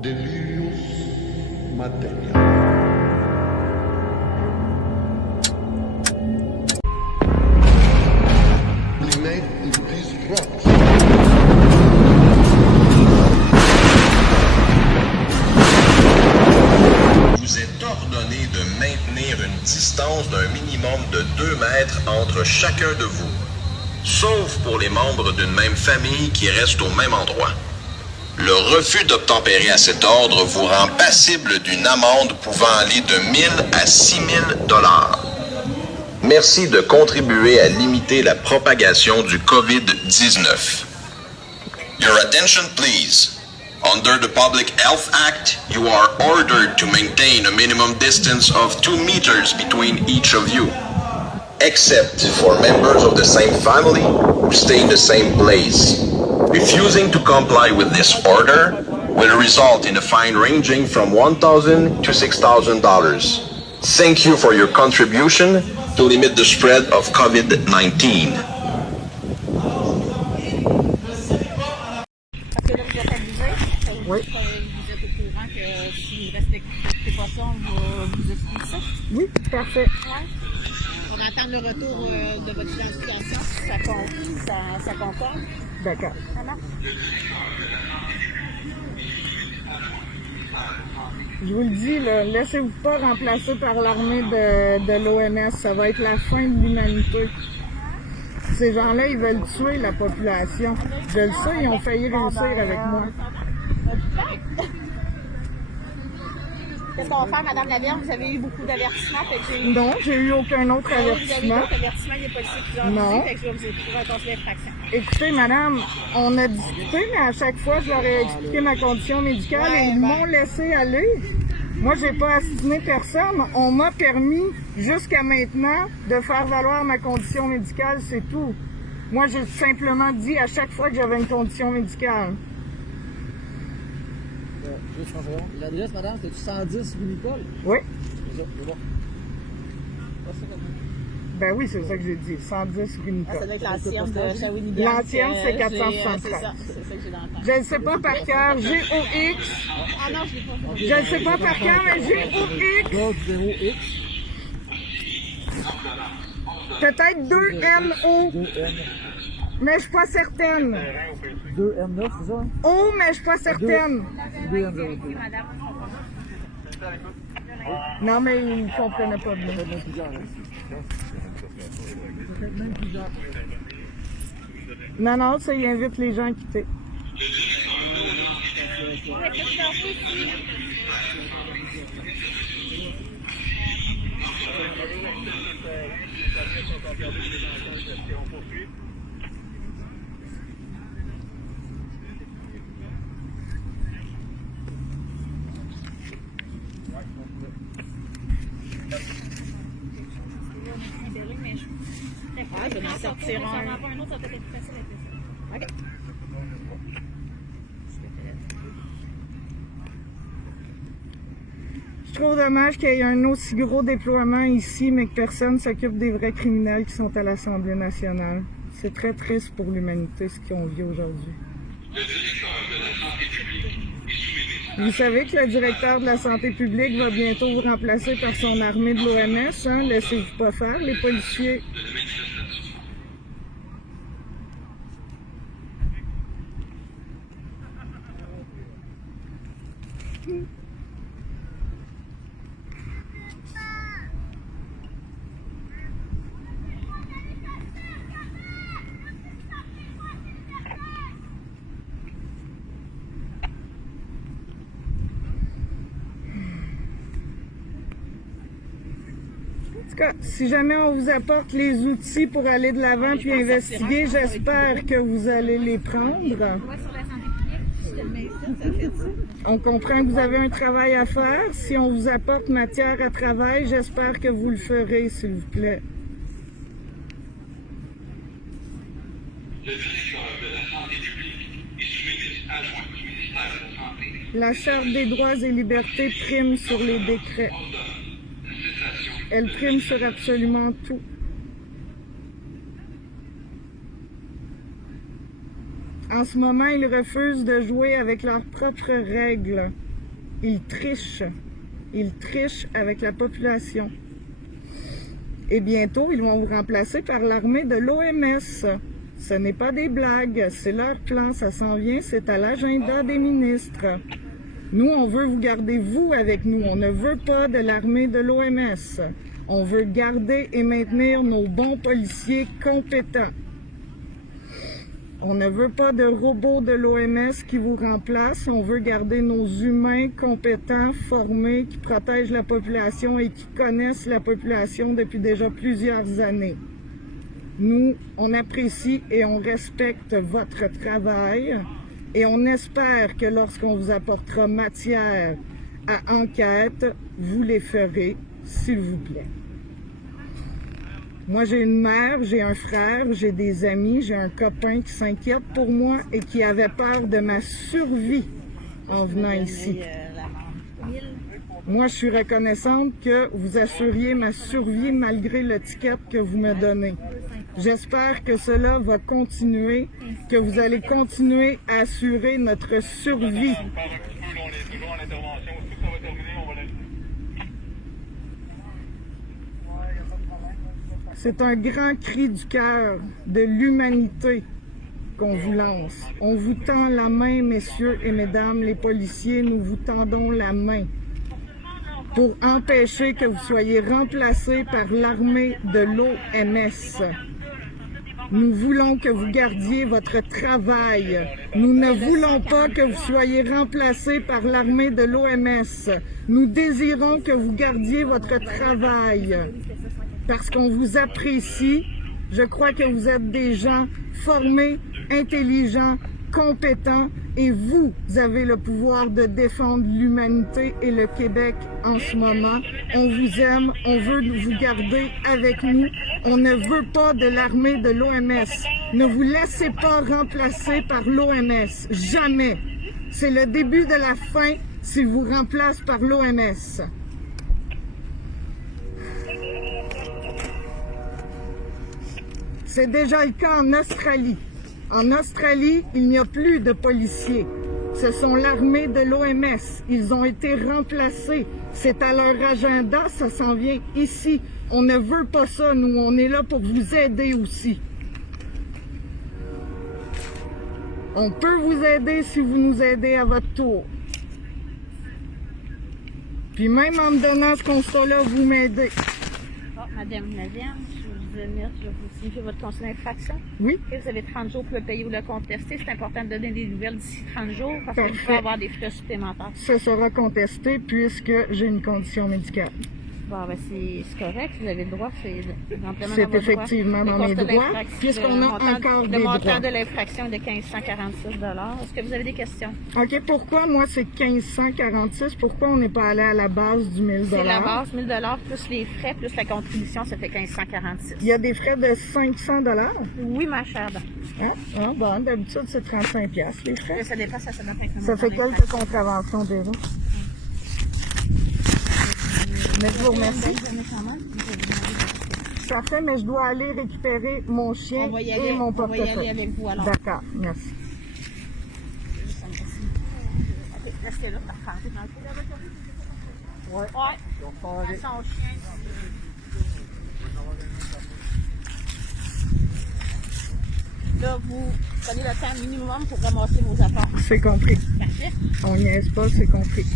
Delirious Materia. We made these drugs. Vous est ordonné de maintenir une distance d'un minimum de 2 mètres entre chacun de vous, sauf pour les membres d'une même famille qui restent au même endroit. Le refus d'obtempérer à cet ordre vous rend passible d'une amende pouvant aller de 1 000 à 6 000 $. Merci de contribuer à limiter la propagation du COVID-19. Your attention, please. Under the Public Health Act, you are ordered to maintain a minimum distance of 2 meters between each of you, except for members of the same family who stay in the same place. Refusing to comply with this order will result in a fine ranging from $1,000 to $6,000. Thank you for your contribution to limit the spread of COVID-19. Oui. Vous êtes au courant que si vous ne respectez pas ça, on va vous expliquer ça. Oui, parfait. Ouais. On va attendre le retour de votre identification, si ça concorde. D'accord. Ça marche? Je vous le dis, là, laissez-vous pas remplacer par l'armée de l'OMS. Ça va être la fin de l'humanité. Ces gens-là, ils veulent tuer la population. Je le sais, ils ont failli réussir avec moi. Qu'est-ce qu'on va faire, Madame Lavergne? Vous avez eu beaucoup d'avertissements. Non, j'ai eu aucun autre Vous avez eu avertissement. d'autres avertissements, il y a pas policiers qui ont Non. dit, fait que je vais vous écrire un conseil d'infraction. Écoutez, madame, on a discuté, mais à chaque fois, je leur ai expliqué ma condition médicale et ils m'ont laissé aller. Moi, j'ai pas assassiné personne. On m'a permis, jusqu'à maintenant, de faire valoir ma condition médicale, c'est tout. Moi, j'ai simplement dit à chaque fois que j'avais une condition médicale. Juste 30 secondes. L'adresse, madame, c'est 110 rue Nicole? Oui. C'est ça, c'est bon. Ben oui, c'est ça que j'ai dit. 110 rue Ça Nicole. doit être l'ancienne de Shawinigan. L'ancienne, c'est 473. C'est ça que j'ai dans le temps. Je ne sais pas par cœur. GOX. Ah non, je l'ai pas. Je ne sais pas par cœur, mais GOX. Code 0X, Peut-être 2NO. 2N, Mais je suis pas certaine. 2N9, c'est ça? Hein? O, mais je suis pas certaine. 2N02. Non, mais ils ne comprenaient pas bien. Même plusieurs, hein? Même plusieurs. Non, non, ça, il invite les gens à quitter. Ouais, je vais en sortir un autre, ça peut être plus facile avec ça. OK. Je trouve dommage qu'il y ait un aussi gros déploiement ici, mais que personne ne s'occupe des vrais criminels qui sont à l'Assemblée nationale. C'est très triste pour l'humanité, ce qu'on vit aujourd'hui. Vous savez que le directeur de la santé publique va bientôt vous remplacer par son armée de l'OMS, hein? Laissez-vous pas faire, les policiers. En tout cas, si jamais on vous apporte les outils pour aller de l'avant puis investiguer, j'espère que vous allez les prendre. On comprend que vous avez un travail à faire. Si on vous apporte matière à travail, j'espère que vous le ferez, s'il vous plaît. La Charte des droits et libertés prime sur les décrets. Elle prime sur absolument tout. En ce moment, ils refusent de jouer avec leurs propres règles. Ils trichent. Ils trichent avec la population. Et bientôt, ils vont vous remplacer par l'armée de l'OMS. Ce n'est pas des blagues, c'est leur plan, ça s'en vient, c'est à l'agenda des ministres. Nous, on veut vous garder, vous, avec nous. On ne veut pas de l'armée de l'OMS. On veut garder et maintenir nos bons policiers compétents. On ne veut pas de robots de l'OMS qui vous remplacent. On veut garder nos humains compétents, formés, qui protègent la population et qui connaissent la population depuis déjà plusieurs années. Nous, on apprécie et on respecte votre travail et on espère que lorsqu'on vous apportera matière à enquête, vous les ferez, s'il vous plaît. Moi, j'ai une mère, j'ai un frère, j'ai des amis, j'ai un copain qui s'inquiète pour moi et qui avait peur de ma survie en venant ici. Moi, je suis reconnaissante que vous assuriez ma survie malgré le ticket que vous me donnez. J'espère que cela va continuer, que vous allez continuer à assurer notre survie. C'est un grand cri du cœur de l'humanité qu'on vous lance. On vous tend la main, messieurs et mesdames les policiers, nous vous tendons la main pour empêcher que vous soyez remplacés par l'armée de l'OMS. Nous voulons que vous gardiez votre travail. Nous ne voulons pas que vous soyez remplacés par l'armée de l'OMS. Nous désirons que vous gardiez votre travail. Parce qu'on vous apprécie. Je crois que vous êtes des gens formés, intelligents, compétents et vous avez le pouvoir de défendre l'humanité et le Québec en ce moment. On vous aime, on veut vous garder avec nous. On ne veut pas de l'armée de l'OMS. Ne vous laissez pas remplacer par l'OMS. Jamais. C'est le début de la fin s'ils vous remplacent par l'OMS. C'est déjà le cas en Australie. En Australie, il n'y a plus de policiers. Ce sont l'armée de l'OMS. Ils ont été remplacés. C'est à leur agenda, ça s'en vient ici. On ne veut pas ça, nous. On est là pour vous aider aussi. On peut vous aider si vous nous aidez à votre tour. Puis même en me donnant ce constat-là, vous m'aidez. Oh, Madame Lavienne, je vais vous signifier votre constat d'infraction. Oui. Et vous avez 30 jours pour le payer ou le contester. C'est important de donner des nouvelles d'ici 30 jours parce que vous Parfait. pouvez avoir des frais supplémentaires. Ça sera contesté puisque j'ai une condition médicale. Bon, ben c'est correct, vous avez le droit, c'est amplement C'est dans votre droit. effectivement dans Le mes constat droits, d'infraction, puisqu'on le a montant- encore des Le montant droits. de l'infraction est de 1546 $. Est-ce que vous avez des questions? OK, pourquoi moi c'est 1546? Pourquoi on n'est pas allé à la base du 1000 C'est la base, 1000 $ plus les frais, plus la contribution, ça fait 1546. Il y a des frais de 500 Oui, ma chère. Hein? Bon, d'habitude c'est 35 les frais. Ça dépasse, ça dépend avec le Ça montant fait des quelques frais. contraventions déjà. Mais je vous remercie. Ça fait, mais je dois aller récupérer mon chien On va y et aller, mon on va y aller portefeuille. avec vous alors. D'accord, merci. Ok, restez là, parfait. Ouais. Ouais. Son chien. Là, vous prenez le temps minimum pour ramasser vos apports. C'est compris. Parfait. On niaise pas, c'est compris.